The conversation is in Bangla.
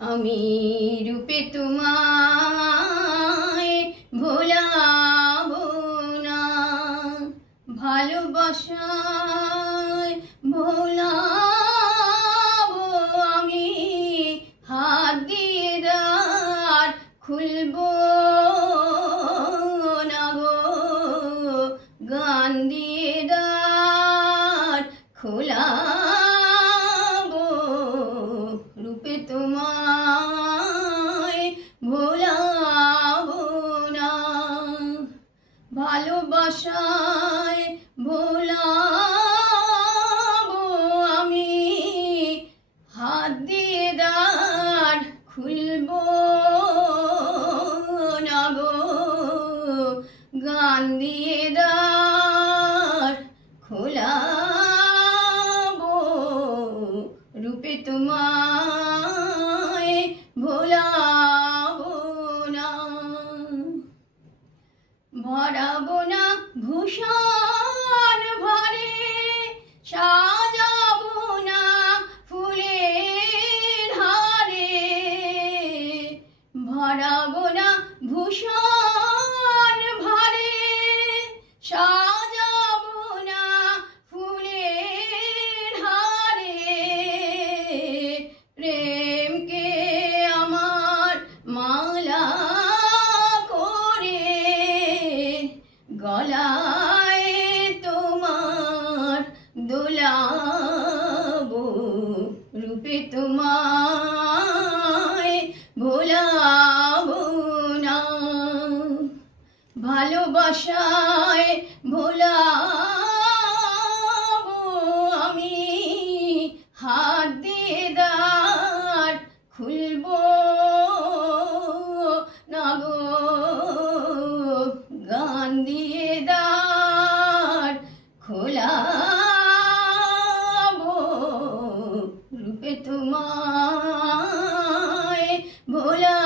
আমি রূপে তোমায় ভোলাবো না, ভালোবাসায় ভোলাবো আমি। হাত দিয়ে দ্বার খুলবো না গো, গান দিয়ে দ্বার খোলাবো। রূপে তোমায় ভোলাবো না, ভালোবাসায় ভোলাবো আমি। হাত দিয়ে দ্বার খুলবো না গো, গান দিয়ে দ্বার খোলাবো। রূপে তোমায় ভোলাবো না, ভরাবো না ভূষণ ভরে, সাজাবো না ফুলের হারে। ভরাবো না ভূষণ ভরে, সাজাবো না ফুলের হারে। প্রেমকে আমার মালা করে গলায় তোমার দোলাবো। রূপে তোমায় ভোলাবো না, ভালোবাসায় ভোলাবো আমি। হাত দিয়ে দ্বার খুলবো না গো, গান দিয়ে দ্বার খোলাবো। রূপে তোমায় ভোলা